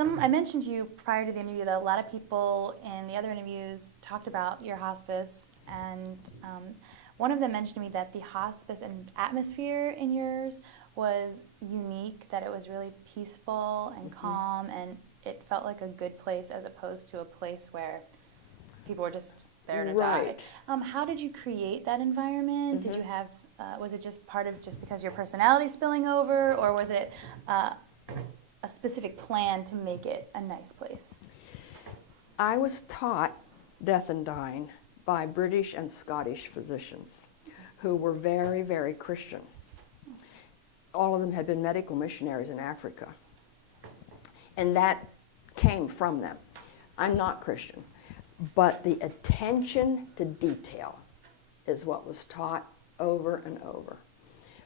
I mentioned to you prior to the interview that a lot of people in the other interviews talked about your hospice, and one of them mentioned to me that the hospice and atmosphere in yours was unique, that it was really peaceful and calm, and it felt like a good place as opposed to a place where people were just there to die. How did you create that environment? Did you have, was it just part of just because your personality spilling over, or was it a specific plan to make it a nice place? I was taught death and dying by British and Scottish physicians who were very, very Christian. All of them had been medical missionaries in Africa. And that came from them. I'm not Christian, but the attention to detail is what was taught over and over,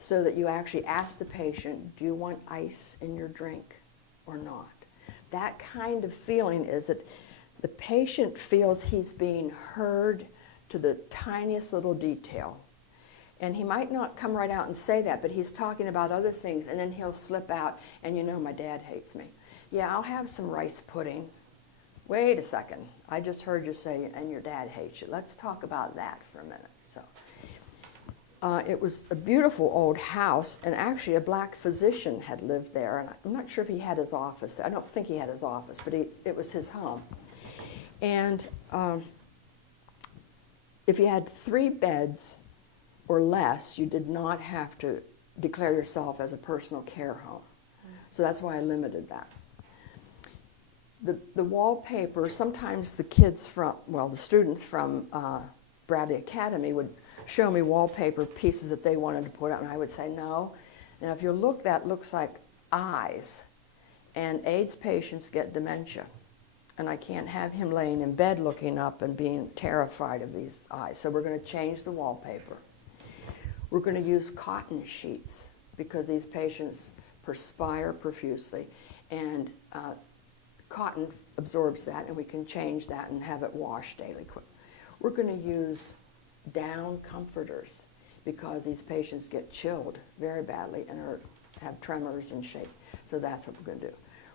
so that you actually ask the patient, do you want ice in your drink or not? That kind of feeling is that the patient feels he's being heard to the tiniest little detail. And he might not come right out and say that, but he's talking about other things, and then he'll slip out, and you know, my dad hates me. Yeah, I'll have some rice pudding. Wait a second, I just heard you say, and your dad hates you. Let's talk about that for a minute. So, it was a beautiful old house, and actually a black physician had lived there, and I'm not sure if he had his office. I don't think he had his office, but it was his home. And if you had 3 beds or less, you did not have to declare yourself as a personal care home. So that's why I limited that. The wallpaper, sometimes the kids from, well, the students from Bradley Academy would show me wallpaper pieces that they wanted to put up, and I would say no. Now if you look, that looks like eyes, and AIDS patients get dementia, and I can't have him laying in bed looking up and being terrified of these eyes. So we're going to change the wallpaper. We're going to use cotton sheets because these patients perspire profusely, and cotton absorbs that, and we can change that and have it washed daily. We're going to use down comforters because these patients get chilled very badly and have tremors and shake. So that's what we're going to do.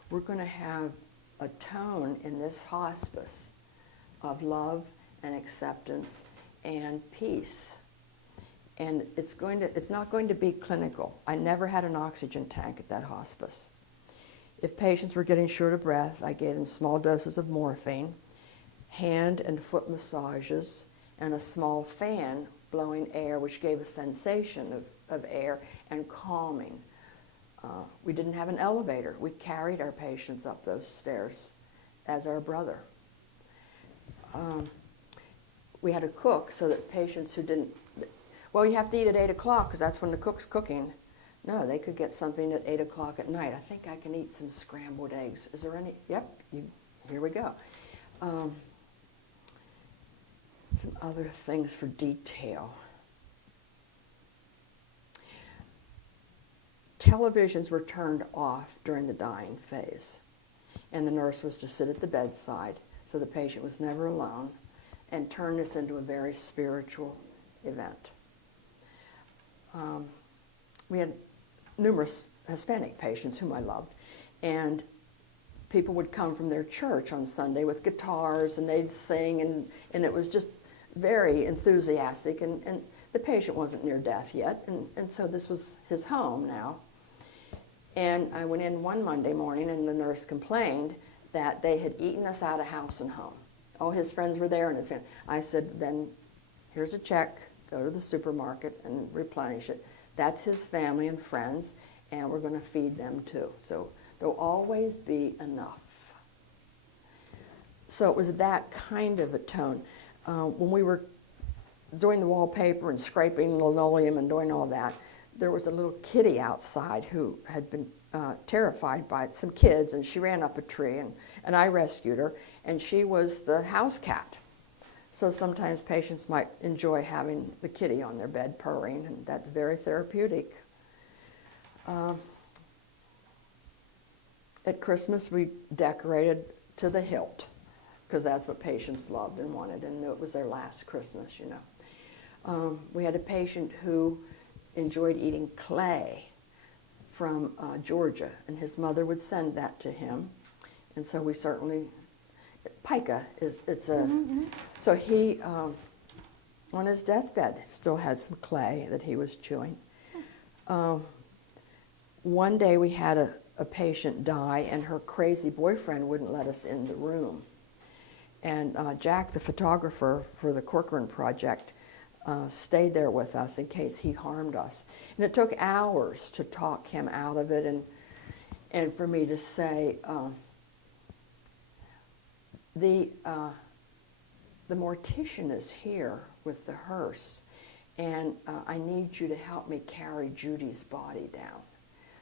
We're going to have a tone in this hospice of love and acceptance and peace. And it's not going to be clinical. I never had an oxygen tank at that hospice. If patients were getting short of breath, I gave them small doses of morphine, hand and foot massages, and a small fan blowing air, which gave a sensation of air and calming. We didn't have an elevator. We carried our patients up those stairs as our brother. We had a cook so that patients who didn't, well, you have to eat at 8 o'clock because that's when the cook's cooking. No, they could get something at 8 o'clock at night. I think I can eat some scrambled eggs. Is there any? Yep, here we go. Some other things for detail. Televisions were turned off during the dying phase, and the nurse was to sit at the bedside so the patient was never alone and turn this into a very spiritual event. We had numerous Hispanic patients whom I loved, and people would come from their church on Sunday with guitars, and they'd sing, and it was just very enthusiastic, and the patient wasn't near death yet, and so this was his home now. And I went in one Monday morning, and the nurse complained that they had eaten us out of house and home. All his friends were there, and his family. I said, then here's a check, go to the supermarket and replenish it. That's his family and friends, and we're going to feed them too. So there'll always be enough. So it was that kind of a tone. When we were doing the wallpaper and scraping linoleum and doing all that, there was a little kitty outside who had been terrified by some kids, and she ran up a tree, and I rescued her, and she was the house cat. So sometimes patients might enjoy having the kitty on their bed purring, and that's very therapeutic. At Christmas, we decorated to the hilt, because that's what patients loved and wanted, and it was their last Christmas, you know. We had a patient who enjoyed eating clay from Georgia, and his mother would send that to him, And so we certainly, pica it's a, Mm-hmm. so he, on his deathbed, still had some clay that he was chewing. One day we had a patient die, and her crazy boyfriend wouldn't let us in the room. And Jack, the photographer for the Corcoran Project, stayed there with us in case he harmed us. And it took hours to talk him out of it, and for me to say, the mortician is here with the hearse, and I need you to help me carry Judy's body down,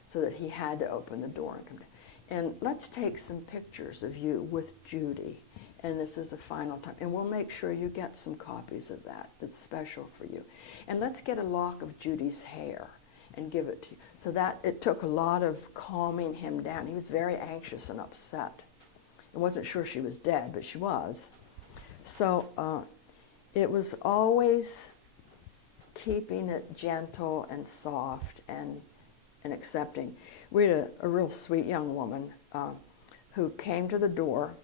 so that he had to open the door and come down. And let's take some pictures of you with Judy, and this is the final time. And we'll make sure you get some copies of that that's special for you. And let's get a lock of Judy's hair and give it to you. So that, it took a lot of calming him down. He was very anxious and upset. I wasn't sure she was dead, but she was. So it was always keeping it gentle and soft and accepting. We had a real sweet young woman who came to the door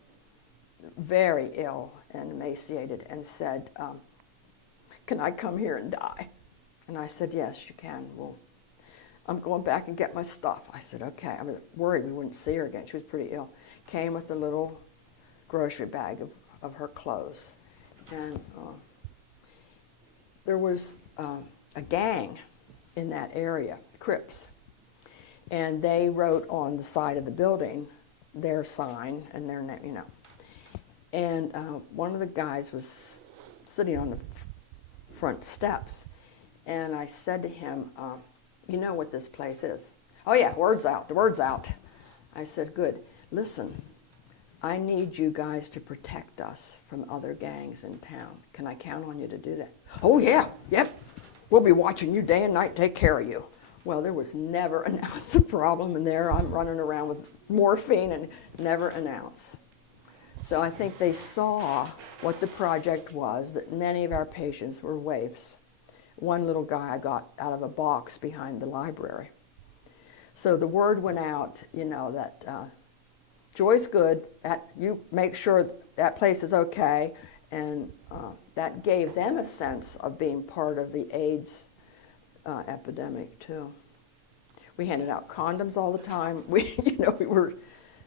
very ill and emaciated and said, can I come here and die? And I said, yes, you can. Well, I'm going back and get my stuff. I said, okay. I was worried we wouldn't see her again. She was pretty ill. Came with a little grocery bag of her clothes. And there was a gang in that area, Crips. And they wrote on the side of the building their sign and their name, you know. And one of the guys was sitting on the front steps. And I said to him, you know what this place is? Oh yeah, word's out, the word's out. I said, good. Listen, I need you guys to protect us from other gangs in town. Can I count on you to do that? Oh yeah, yep. We'll be watching you day and night, take care of you. Well, there was never an ounce of problem in there. I'm running around with morphine and never an ounce. So I think they saw what the project was, that many of our patients were waifs. One little guy I got out of a box behind the library. So the word went out, you know, that Joy's good, you make sure that place is okay, and that gave them a sense of being part of the AIDS epidemic too. We handed out condoms all the time.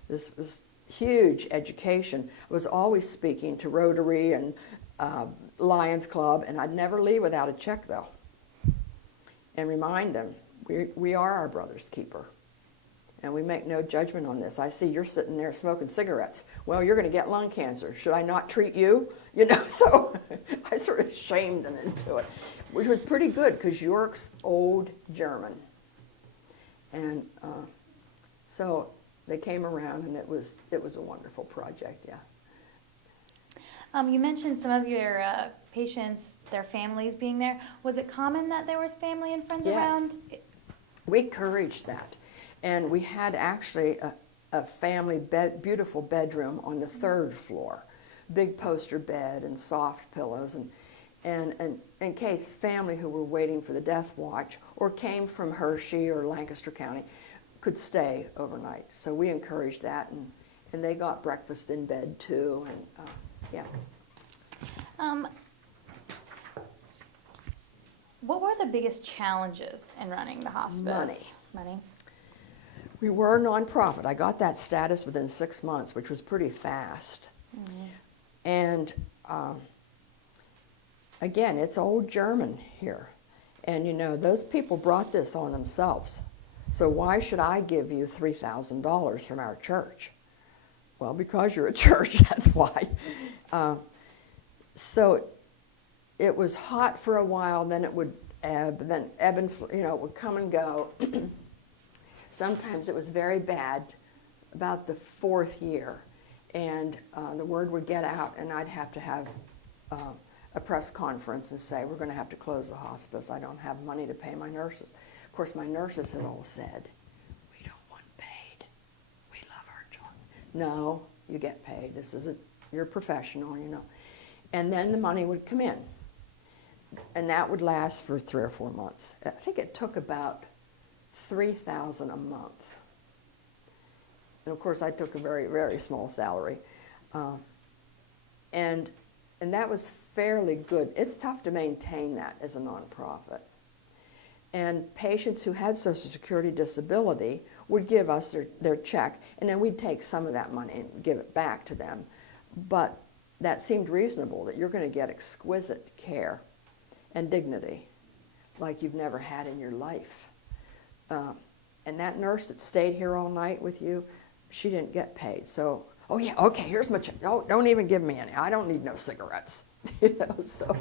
This was huge education. I was always speaking to Rotary and Lions Club, and I'd never leave without a check though. And remind them, we are our brother's keeper. And we make no judgment on this. I see you're sitting there smoking cigarettes. Well, you're going to get lung cancer. Should I not treat you? You know, so I sort of shamed them into it, which was pretty good because York's old German. And so they came around, and it was a wonderful project, yeah. You mentioned some of your patients, their families being there. Was it common that there was family and friends around? We encouraged that. And we had actually a family beautiful bedroom on the 3rd floor. Big poster bed and soft pillows. And in case family who were waiting for the death watch or came from Hershey or Lancaster County could stay overnight. So we encouraged that, and they got breakfast in bed too, and yeah. What were the biggest challenges in running the hospice? Money. We were a nonprofit. I got that status within 6 months, which was pretty fast. Mm-hmm. And again, it's old German here. And you know, those people brought this on themselves. So why should I give you $3,000 from our church? Well, because you're a church, that's why. So it was hot for a while, then it would ebb, then ebb and flow, you know, it would come and go. Sometimes it was very bad about the 4th year, and the word would get out, and I'd have to have a press conference and say, we're going to have to close the hospice. I don't have money to pay my nurses. Of course, my nurses had all said, we don't want paid. We love our job. No, you get paid. You're a professional, you know. And then the money would come in, and that would last for 3 or 4 months. I think it took about $3,000 a month. And of course, I took a very, very small salary. And that was fairly good. It's tough to maintain that as a nonprofit. And patients who had Social Security disability would give us their check, and then we'd take some of that money and give it back to them. But that seemed reasonable, that you're going to get exquisite care and dignity like you've never had in your life. And that nurse that stayed here all night with you, she didn't get paid. So, oh yeah, okay, here's my check. Oh, don't even give me any. I don't need no cigarettes. You know, so